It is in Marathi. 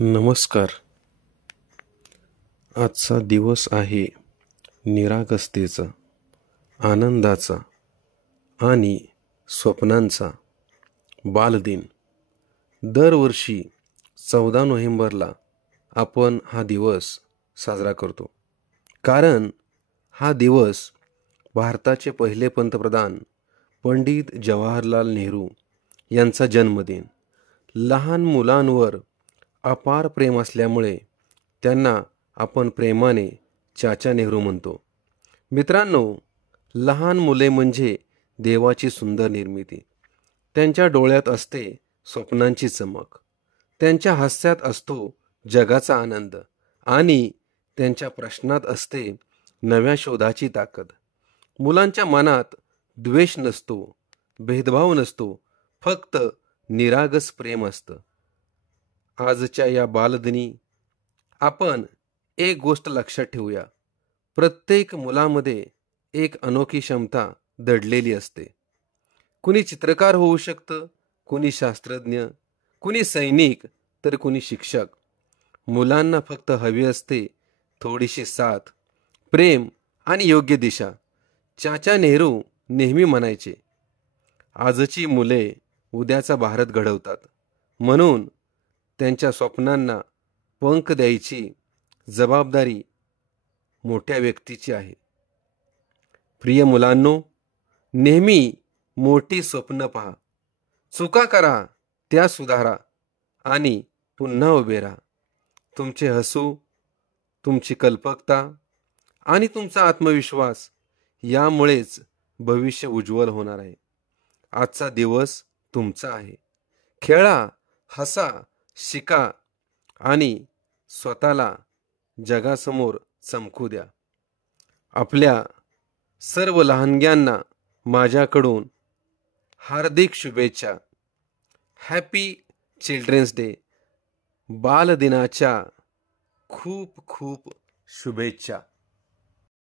नमस्कार. आजचा दिवस आहे निरागसतेचा, आनंदाचा आणि स्वप्नांचा बालदिन. दरवर्षी 14 नोव्हेंबरला आपण हा दिवस साजरा करतो, कारण हा दिवस भारताचे पहिले पंतप्रधान पंडित जवाहरलाल नेहरू यांचा जन्मदिन. लहान मुलांवर अपार प्रेम असल्यामुळे त्यांना आपण प्रेमाने चाचा नेहरू म्हणतो. मित्रांनो, लहान मुले म्हणजे देवाची सुंदर निर्मिती. त्यांच्या डोळ्यात असते स्वप्नांची चमक, त्यांच्या हास्यात असतो जगाचा आनंद आणि त्यांच्या प्रश्नात असते नव्या शोधाची ताकद. मुलांच्या मनात द्वेष नसतो, भेदभाव नसतो, फक्त निरागस प्रेम असतं. आजच्या या बालदिनी आपण एक गोष्ट लक्षात ठेवूया. प्रत्येक मुलामध्ये एक अनोखी क्षमता दडलेली असते. कुणी चित्रकार होऊ शकतं, कुणी शास्त्रज्ञ, कुणी सैनिक, तर कुणी शिक्षक. मुलांना फक्त हवी असते थोडीशी साथ, प्रेम आणि योग्य दिशा. चाचा नेहरू नेहमी म्हणायचे, आजची मुले उद्याचा भारत घडवतात. म्हणून त्यांच्या स्वप्नांना पंख द्यायची जबाबदारी मोठ्या व्यक्तीची आहे. प्रिय मुलांनो, नेहमी मोठी स्वप्न पहा, चुका करा, त्या सुधारा आणि पुन्हा उभे राहा. तुमचे हसू, तुमची कल्पकता आणि तुमचा आत्मविश्वास यामुळेच भविष्य उज्ज्वल होणार आहे. आजचा दिवस तुमचा आहे. खेळा, हसा, शिका आणि स्वतःला जगासमोर चमकू द्या. आपल्या सर्व लहानग्यांना माझ्याकडून हार्दिक शुभेच्छा. Happy children's day. बालदिनाच्या खूप खूप शुभेच्छा.